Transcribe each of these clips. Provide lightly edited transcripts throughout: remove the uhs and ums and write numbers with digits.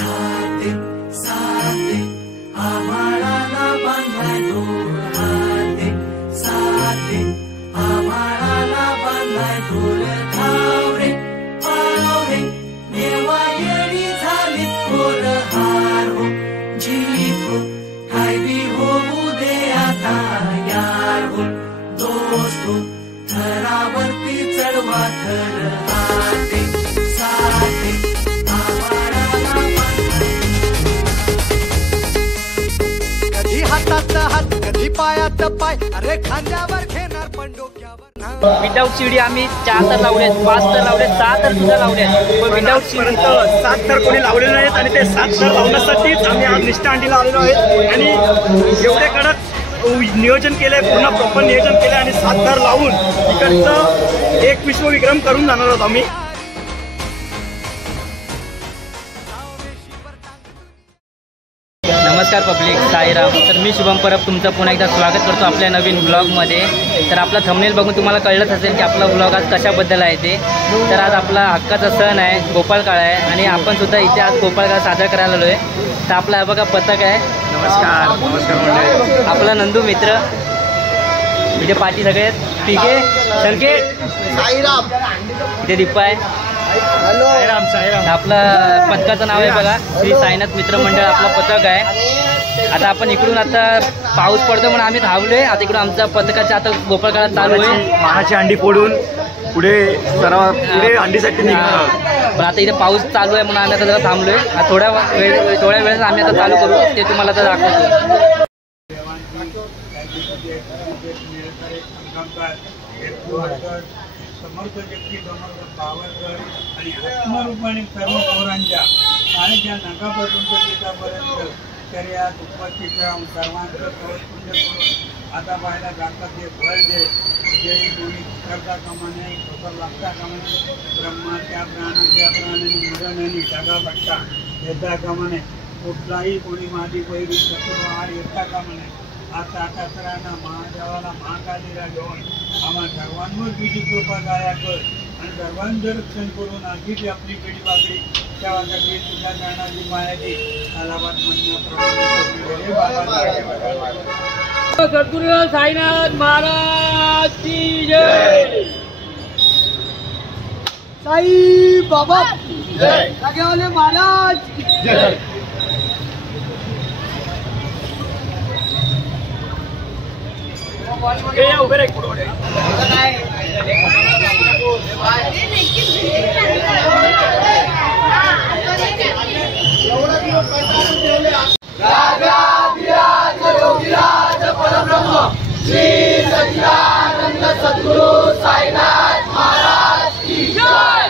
हाते साते आभाळाला बांधलाय ढोल, हाते साते आभाळाला बांधलाय ढोल. धावरे पावरे देवा येडी झाली थोर, हार हो जीत हो काय बी होऊ दे आता यार हो दोस्त हो थरावरती चढवा थर. हाते साते हाताचा हात कधी पायाचा पाय, अरे खांद्यावर घेणार पण डोक्यावर. विदाऊट सीडी आम्ही 4 तर लावलेत, 5 तर लावलेत, 6 तर सुद्धा लावलेत, पण विदाऊट सीडी 7 तर कोणी लावलेले नाहीत. आणि ते 7 तर लावण्यासाठीच आम्ही आज निष्ठा अंडीला आलेलो आहेत. आणि एवढे कडक नियोजन केलंय, पूर्ण प्रॉपर नियोजन केलंय आणि 7 तर लावून इकडचं एक विश्वविक्रम करून जाणार आहोत आम्ही. नमस्कार पब्लिक, साईराम. तर मी शुभम परब तुमचं पुन्हा एकदा स्वागत करतो आपल्या नवीन ब्लॉगमध्ये. तर आपला थंबनेल बघून तुम्हाला कळलंच असेल की आपला ब्लॉग आज कशाबद्दल आहे ते. तर आज आपला हक्काचा सण आहे, गोपाळकाळ आहे आणि आपण सुद्धा इथे आज गोपाळकाळ साजरा करायला आलो आहे. तर आपला हा बघा पथक आहे. नमस्कार मंडळी. आपला नंदू मित्र, इथे पाठी सगळे आहेत. पिके, संकेत, साईराम, इथे दीपा आहे. साईराम साईराम. आपलं पथकाचं नाव आहे बघा श्री साईनाथ मित्र मंडळ आपला पथक आहे. आता आपण इकडून आता पाऊस पडतो म्हणून आम्ही थांबलोय. आता इकडून आमचा पथकाचा आता गोपाळकाळात चालू आहे. मानाची अंडी फोडून पुढे पुढे अंडीसाठी निघणार. पण आता इथे पाऊस चालू आहे म्हणून आम्ही आता जरा थांबलोय. थोड्या वेळेस आम्ही आता चालू करू, ते तुम्हाला आता दाखवतो. समर्थ व्यक्ती समर्थ पावरकर आणि आत्मरूपाने सर्व पोरांच्या आणि ज्या नगापासून तिथपर्यंत तर या दुःखाची सर्वांचं पुण्य करून आता पाहायला जातात ते फळ दे जे कोणी करता कामा नाही, ठोकर लागता कामा नाही, ब्रह्माच्या प्राणाच्या प्राणाने मरणाने ढगा बट्टा येता कामा नाही, कुठलाही कोणी माझी पहिली चतुर्हार येता कामा नाही. आता सर्वांना महादेवाला महाकालीला घेऊन आम्हा सर्वांवर तुझी कृपा दया कर आणि सर्वांचं रक्षण करून अशीच आपली पिढी वाकडी त्यासाठी तुझ्या ज्ञानाची मायाची अलाहाबाद म्हणण्याप्रमाणे सद्गुरू साईनाथ महाराज की जय. साई बाबा जय, जागेवाले महाराज जय. उभे रे पुढे. परब्रह्म श्री सच्चिदानंद सद्गुरु साईनाथ महाराज की जय.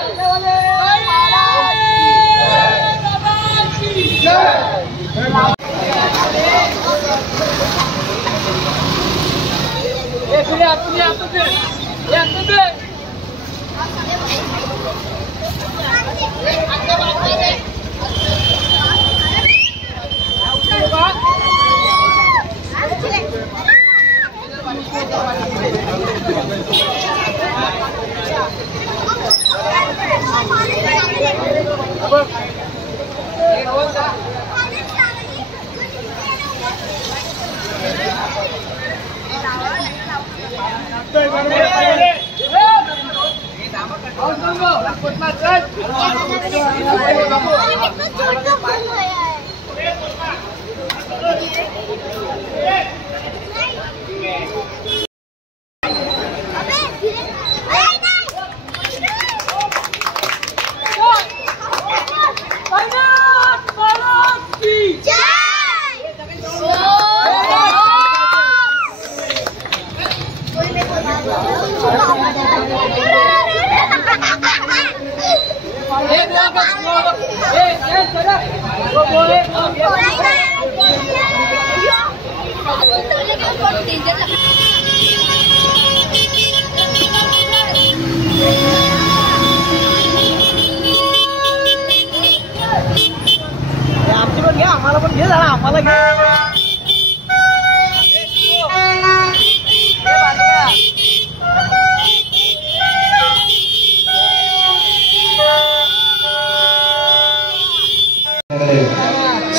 आम्हाला पण घे जरा, आम्हाला घे.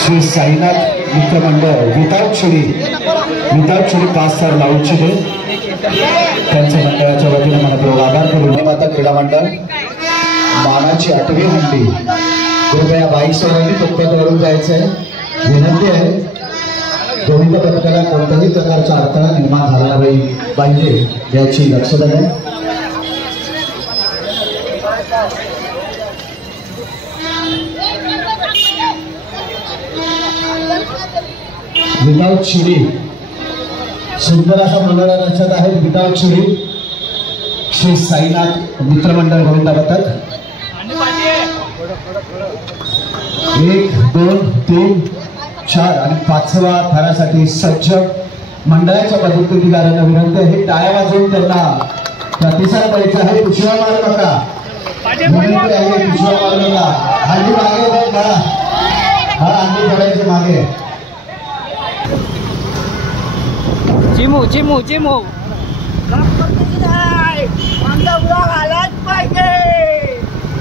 श्री साईनाथ मित्रमंडळ विदाउट शिडी 5 स्टार लावू इच्छिते त्यांच्या मंडळाच्या वतीने मनपूर्वक आभार करू. माता क्रीडा मंडळ मानाची 8वी हंडी कृपया बाईक सोडून पत्त्यावरून जायचंय. विनंती आहे गोविंद पथकाला कोणत्याही प्रकारचा अडथळा निर्माण झाला पाहिजे याची दक्षता द्या. विदाउट शिडी सुंदर असा मनोरा रचत आहे. विदाउट शिडी श्री साईनाथ मित्रमंडळ गोविंदा पथक 1 2 3 4 आणि 5व्या थरासाठी सज्ज मंडळाच्या पदाधिकाऱ्यांना विनंती आहे टाळ्या वाजवून त्यांना प्रतिसाद द्यायचा आहे. पिशव्या मारू नका, विनंती आहे पिशव्या मारू नका. हल्ली मागे बघा, हा हल्ली पडायचे मागे. चिमू चिमू चिमू आमचा ब्लॉग आलाच पाहिजे.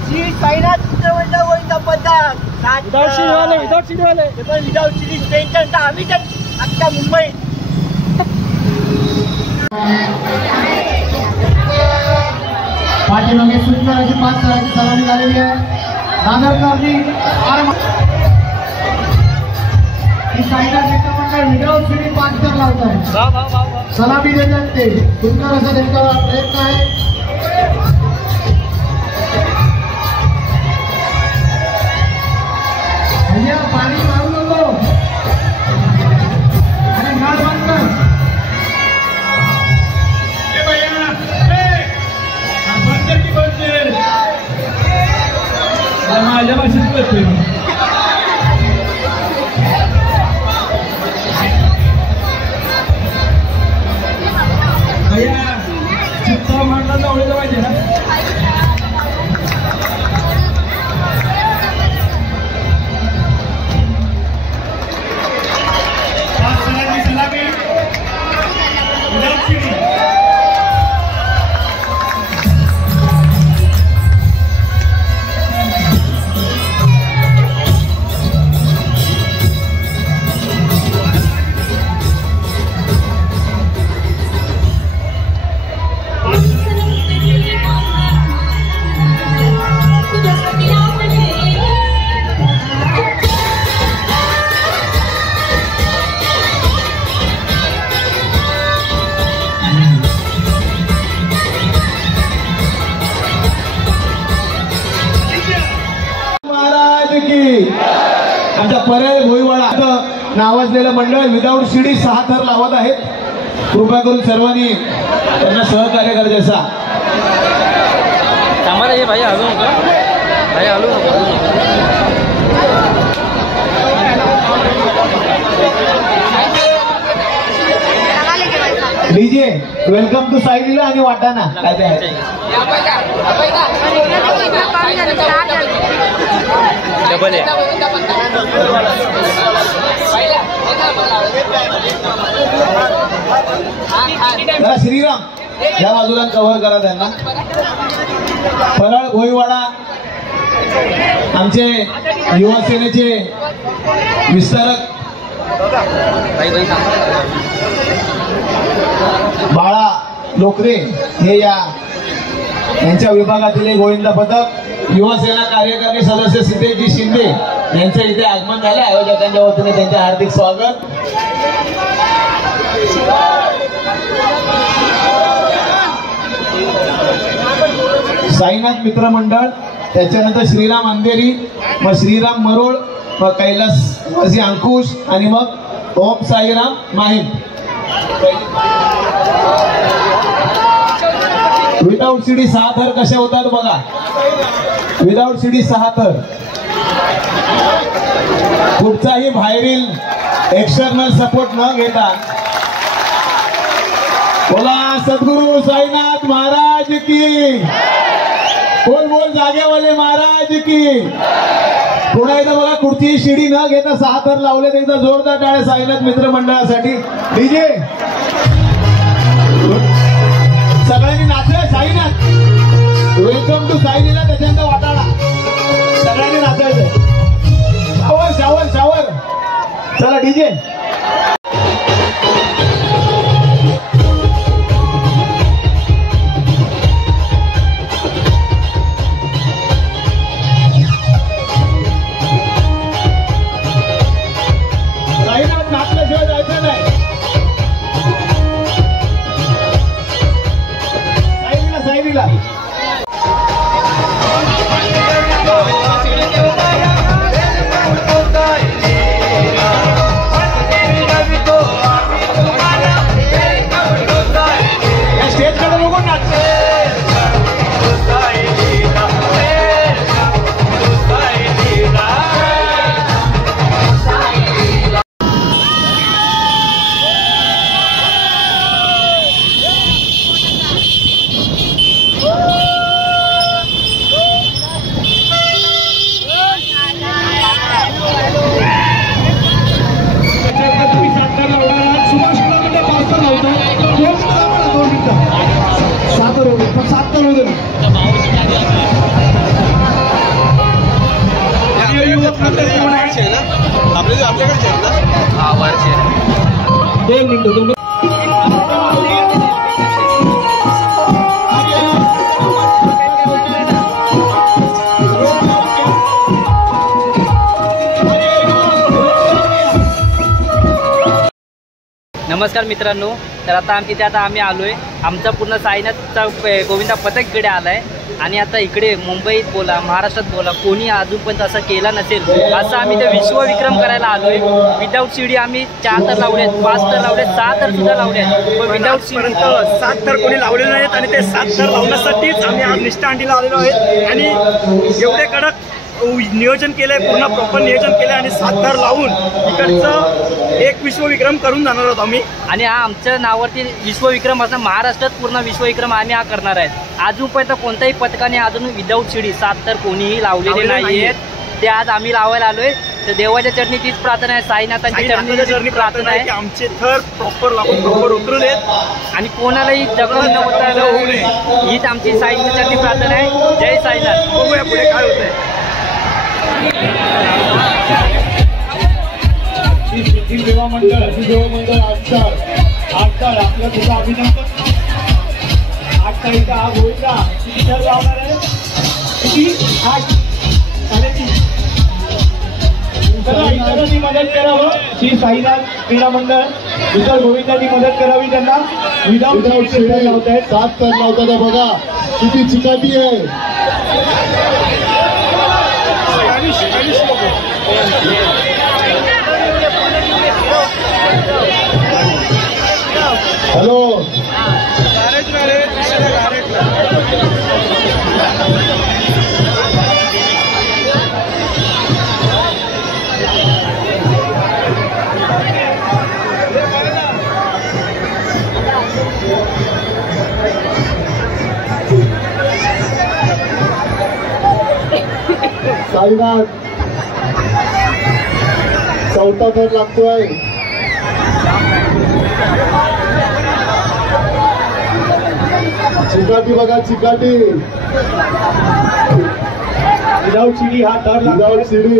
श्री साईनाथ मित्रमंडळ गोविंदा पथक विदाउट शिडी टेन्शन तर आम्हीच अख्ख्या मुंबईत. पाठीमागे सुंदर अशी 5 तराची सलामी झालेली आहे. दादरकरनी साईनाथ मित्रमंडळ विदाउट शिडी 5 स्टार लावत आहे. सलामी देतात ते सुंदर असा त्यांचा प्रयत्न आहे. भैया पाणी मारू नको आणि घाट बंद कर. माझ्या भाषेत करतोय भैया चित्ता मांडला जवळ पाहिजे ना. आमच्या पर्याय भोईवाडा नावाजलेलं मंडळ विदाउट शिडी 6 थर लावत आहेत. कृपया करून सर्वांनी त्यांना सहकार्य करायचे. असा आम्हाला हे भाई हलू नका, भाई हलू नका. डीजे वेलकम टू साईलीला आणि वाटाणा काय ते आहे. डबल आहे. जरा श्रीराम या बाजूला कव्हर करा त्यांना. परळ भोईवाडा आमचे युवा सेनेचे विस्तारक बाळा लोकरे हे यांच्या विभागातील एक गोविंदा पथक. युवा सेना कार्यकारिणी सदस्य सिद्धेजी शिंदे यांचं इथे आगमन झालं. आयोजकांच्या वतीने त्यांचे हार्दिक स्वागत. साईनाथ मित्रमंडळ, त्याच्यानंतर श्रीराम अंधेरी, मग श्रीराम मरोळ, मग कैलास अंकुश आणि मग ओम साईराम माहीम. विदाउट शिडी 6 थर कशा होतात बघा. विदाउट शिडी 6 थर. कुठचाही बाहेरील एक्सटर्नल सपोर्ट न घेता. बोला सद्गुरु साईनाथ महाराज की. बोल जागेवाले महाराज की. पुन्हा एकदा बघा कुठची शिडी न घेता 6 थर लावले. एकदा जोरदार टाळ्या साईनाथ मित्र मंडळासाठी. डीजे सगळ्यांनी नाचलं. साईनाथ वेलकम टू साईलीला, त्याच्यानंतर वाटाणा. सगळ्यांनी नाचायचं. शावर चला डीजे. नाचल्याशिवाय जायचं नाही. साईडला स्टेजकडे बघून नाच. नमस्कार मित्रांनो, तर आता आम्ही आलोय. आमचा पूर्ण साईनाथचा गोविंदा पथक इकडे आलाय आणि आता इकडे मुंबईत बोला, महाराष्ट्रात बोला, कोणी अजूनपर्यंत असं केला नसेल असं आम्ही ते विश्वविक्रम करायला आलोय. विदाऊट शिडी आम्ही 4 तर लावलेत, 5 तर लावलेत, 6 तर सुद्धा लावलेत, पण विदाऊट शिडी 7 तर कोणी लावलेले नाहीत आणि ते 7 तर लावण्यासाठीच आम्ही आज निष्ठा अंडीला आलेलो आहेत. आणि एवढे कडक नियोजन केलंय, पूर्ण प्रॉपर नियोजन केलंय आणि 7 थर लावून इकडचं एक विश्वविक्रम करून जाणार आहोत आम्ही. आणि हा आमच्या नावावरती विश्वविक्रम असणार, महाराष्ट्रात पूर्ण विश्वविक्रम आम्ही हा करणार आहेत. अजूनपर्यंत कोणत्याही पथकाने अजून विदाऊट शिडी 7 तर कोणीही लावलेले नाही आहेत. ते आज आम्ही लावायला आलोय. तर देवाच्या चरणी तीच प्रार्थना आहे, साईनाथांची चरणी प्रार्थना आहे की आमचे थर प्रॉपर लागून प्रॉपर उतरू देत आणि कोणालाही जखम न होता होऊ नये, हीच आमची साईनाथांची चरणी प्रार्थना आहे. जय साईनाथ. बघूया पुढे काय होतंय. सेवा मंडळ आजकाल आपलं तुझं अभिनंदन. आजकाल इथं हा गोविंदा किती थर लावणार आहे? किती? 8 3.5. इतरांनी मदत करावं. श्री साईनाथ क्रीडा मंडळ इतर गोविंदांनी मदत करावी त्यांना. विदाऊट लावत आहेत. 7 तर लावतात बघा किती चिकाटी आहे. हॅलो साईनाथ 4था थर लागतोय. चिकाटी बघा चिकाटी. विदाऊट शिडी हा थर. विदाऊट शिडी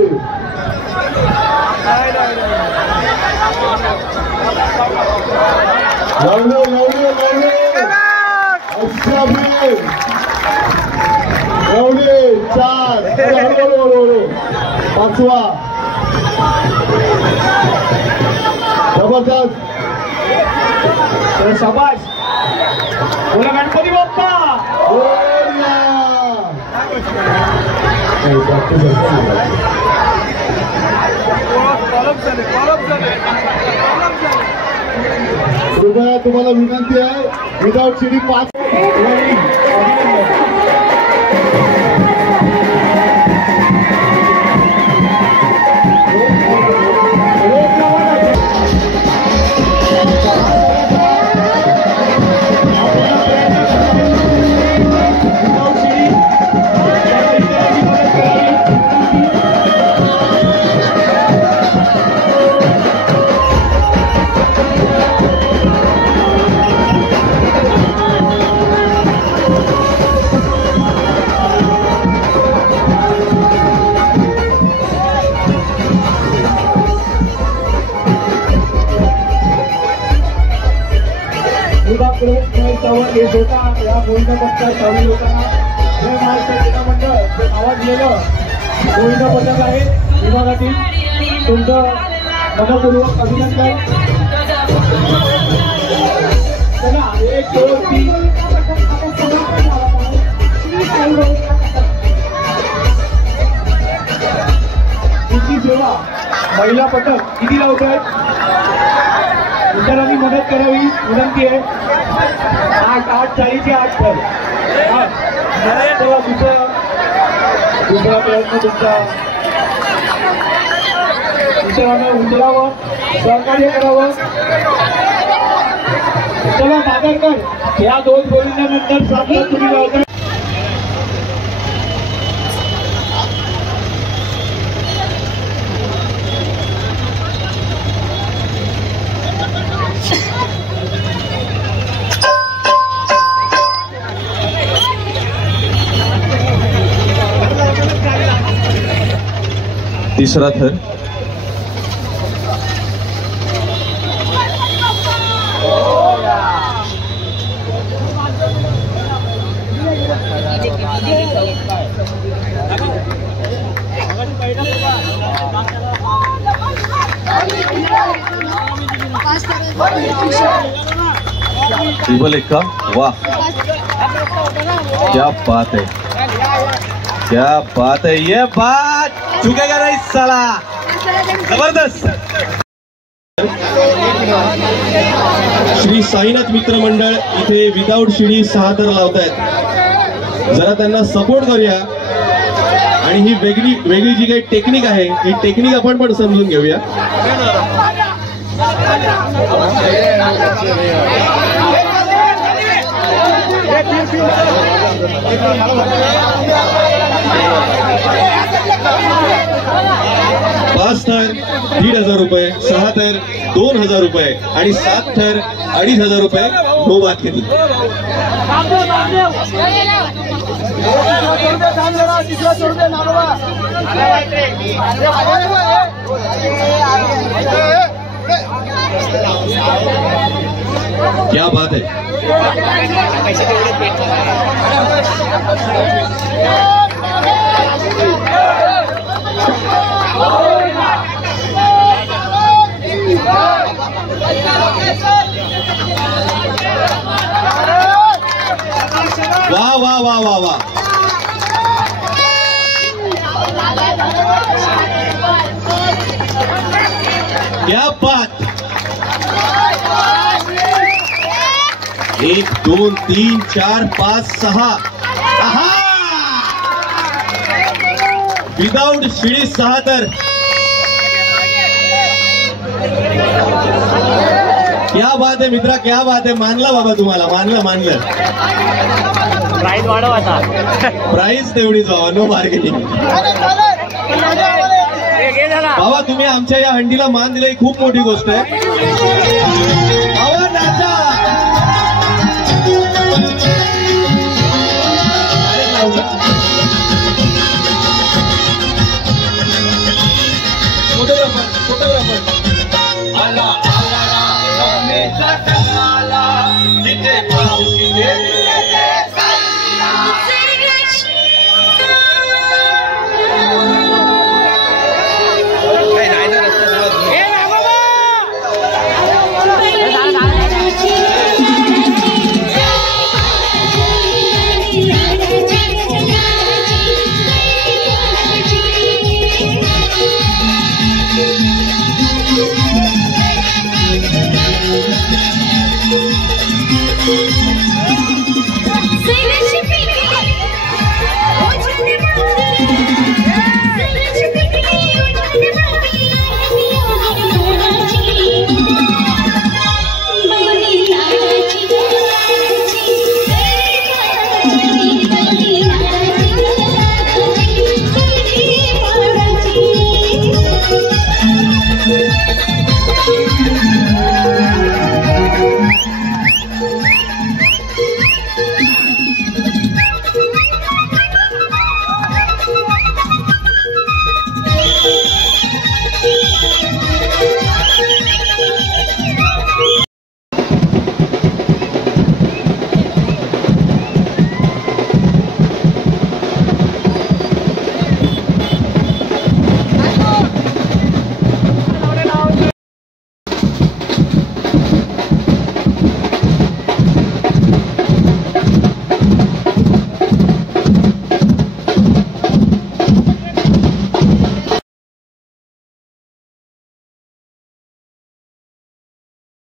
लावले 4. 5वा जबरदस्त. शाबाश. बोला गणपती बाप्पा. कृपया तुम्हाला विनंती आहे विदाऊट शिडी 5. प्रमुख चव्हाण हे स्वतः या गोविंदा पथकात सामील होताना जय महाराष्ट्र क्रीडा मंडळ जे नावाजलेलं गोविंदा पथक आहे विभागातील तुमचं मनपूर्वक अभिनंदन. चला 1 2 3 तुमची सेवा महिला पथक किती लावत आहेत इतरांनी मदत करावी विनंती आहे. 8:40चे 8 ठर. तेव्हा दुसरा प्रयत्न तुमचा इतरांना उचलावं सहकार्य करावं. चला सादरकर या 2 गोळींनंतर 7 तुम्ही लावता. तिसरा थर. ट्रिपल एक का वाह क्या बात है क्या बात है ये बात चुकेगा नहीं साला जबरदस्त. श्री साईनाथ मित्र मंडळ इथे विदाऊट शिडी 6 थर लावतायत. जरा त्यांना सपोर्ट करूया आणि ही वेगळी जी काही टेक्निक आहे ही टेक्निक आपण पण समजून घेऊया. पाच थर 1,500 रुपये, 6 थर 2,000 रुपये आणि 7 थर 2,500 रुपये नो बात केली. क्या बात है. वाह वाह वाह वाह वाह. क्या बात. 1 2 3 4 5 6 विदाउट शिडी 6 तर. क्या बात है मित्रा क्या बात है. मानलं बाबा तुम्हाला मानलं. प्राइस वाढव आता. प्राइस तेवढीच बाबा नो मार्केटिंग. बाबा तुम्ही आमच्या या हंडीला मान दिली खूप मोठी गोष्ट आहे. फोटोग्राफर